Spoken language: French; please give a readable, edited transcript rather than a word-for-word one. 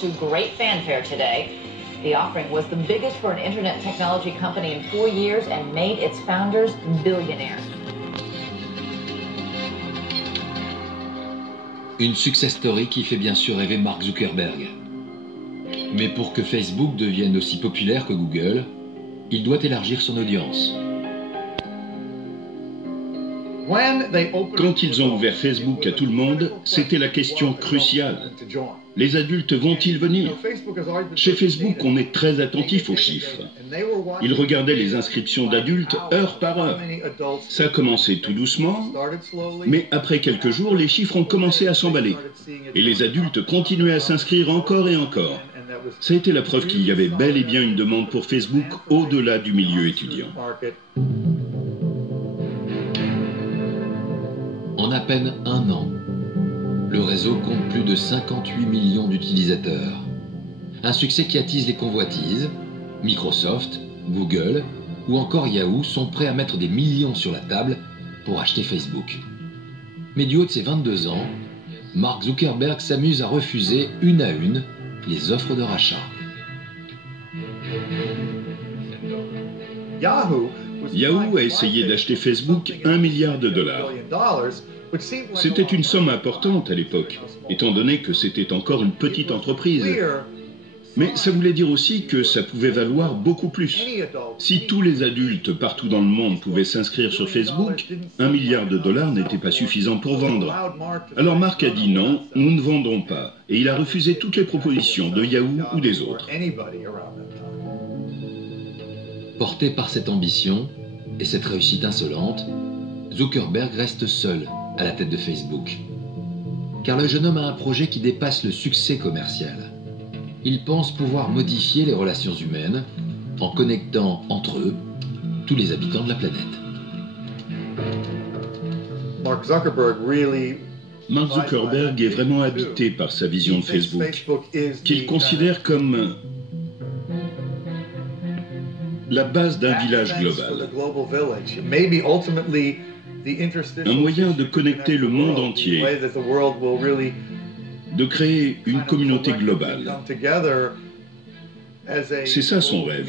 To great fanfare today. The offering was the biggest for an internet technology company in 4 years and made its founders billionaires. Une success story qui fait bien sûr rêver Mark Zuckerberg. Mais pour que Facebook devienne aussi populaire que Google, il doit élargir son audience. Quand ils ont ouvert Facebook à tout le monde, c'était la question cruciale. Les adultes vont-ils venir? Chez Facebook, on est très attentif aux chiffres. Ils regardaient les inscriptions d'adultes heure par heure. Ça a commencé tout doucement, mais après quelques jours, les chiffres ont commencé à s'emballer. Et les adultes continuaient à s'inscrire encore et encore. Ça a été la preuve qu'il y avait bel et bien une demande pour Facebook au-delà du milieu étudiant. En à peine un an, le réseau compte plus de 58 millions d'utilisateurs. Un succès qui attise les convoitises. Microsoft, Google ou encore Yahoo sont prêts à mettre des millions sur la table pour acheter Facebook. Mais du haut de ses 22 ans, Mark Zuckerberg s'amuse à refuser une à une les offres de rachat. Yahoo a essayé d'acheter Facebook 1 milliard de dollars. C'était une somme importante à l'époque, étant donné que c'était encore une petite entreprise. Mais ça voulait dire aussi que ça pouvait valoir beaucoup plus. Si tous les adultes partout dans le monde pouvaient s'inscrire sur Facebook, 1 milliard de dollars n'était pas suffisant pour vendre. Alors Mark a dit non, nous ne vendrons pas, et il a refusé toutes les propositions de Yahoo ou des autres. Porté par cette ambition et cette réussite insolente, Zuckerberg reste seul à la tête de Facebook. Car le jeune homme a un projet qui dépasse le succès commercial. Il pense pouvoir modifier les relations humaines en connectant entre eux tous les habitants de la planète. Mark Zuckerberg est vraiment habité par sa vision de Facebook, qu'il considère comme la base d'un village global. Un moyen de connecter le monde entier, de créer une communauté globale. C'est ça son rêve.